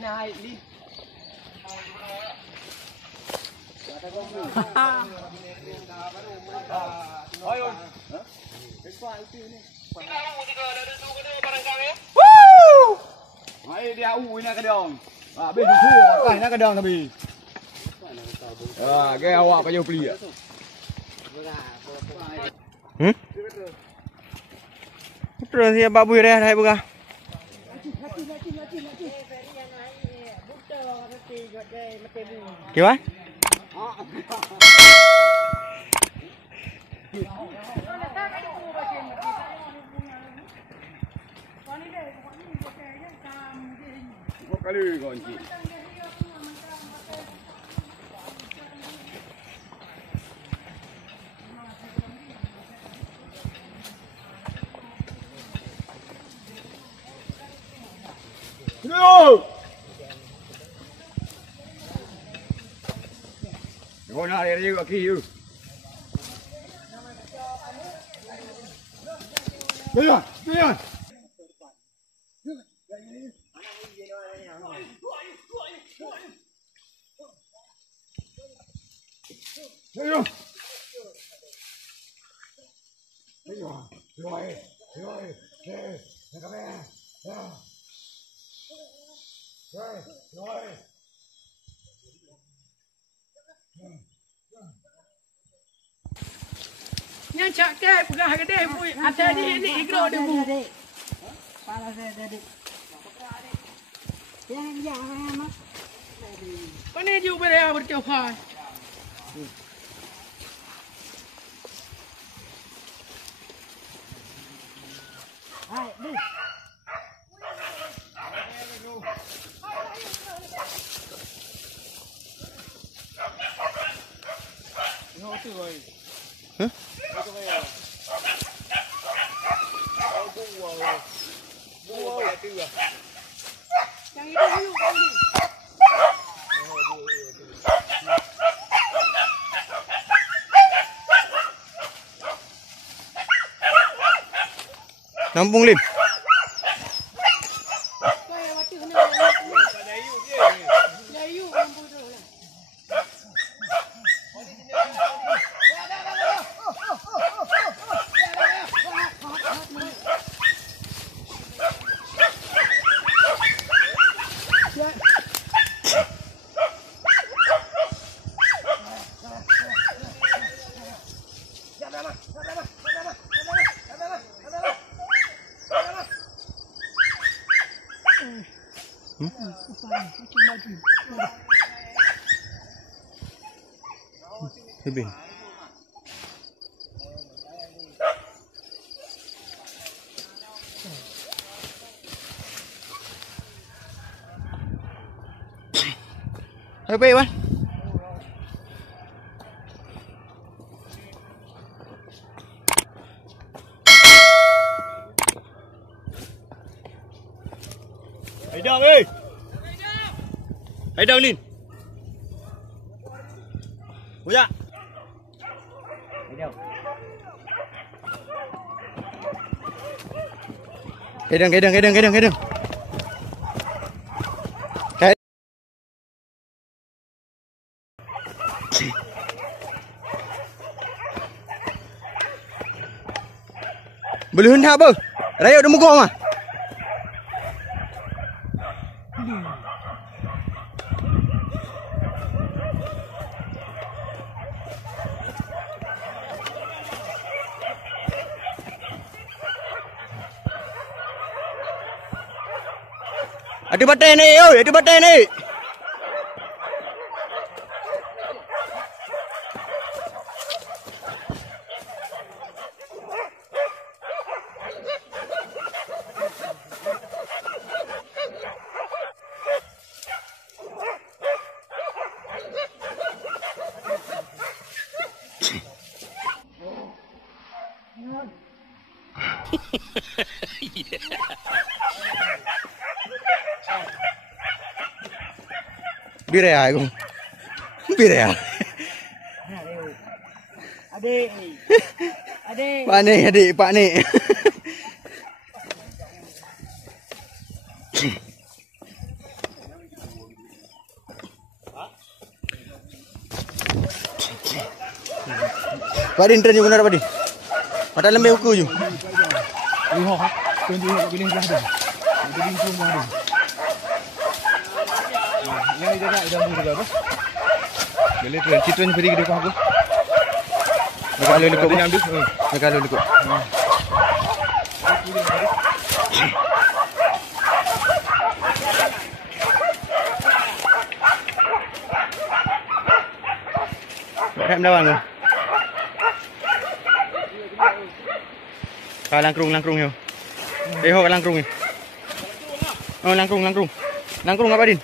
naik ni. Oi. Woo! Mai dia nak ke dong. Habis suruh pakai nak ke dong tapi. Cái awak pakai beli ah. Terus dia babu dia hai buka. Gimana? Kali kau ni. No! Kau nak dia juga kiri. Bayar, bayar. Ayo. Ayo. Rồi. Rồi. Đây. Đây các bạn. Rồi. Rồi. Yang cakap pegang gede bu. Ada ni igro dia bu. Pala saya jadi. Yang mak. Pani ju berea bercoba. Hai, đi. Nó từ rồi. Hả? Nó từ rồi. Bu từ rồi. Yang itu dulu kau ni. Nampung Lim. Lebih. Lebih, Wan. Hãy đăng đi. Hãy đăng lên. Ủa dạ. Cái đường. Boleh hendak apa? Raya dah mogok mah. Ada batai ni, oi, ada batai ni. Biraya aku. Biraya. Adik. Adik. Pak ni, adik, pak ni. Padin turun guna Padin. Mata lembek uku je. Lihat, tunjuk kat bilik belah dah. Jadi semua dah. Yang jaga dah mula dah. Boleh turun, citron beri ke depan aku. Dekat lu lekuk. Dia ambil. Dekat lu lekuk. Rem lawan tu. Kau langkrung yo. Ho langkrung ni. Oh langkrung. Langkrung apa Din?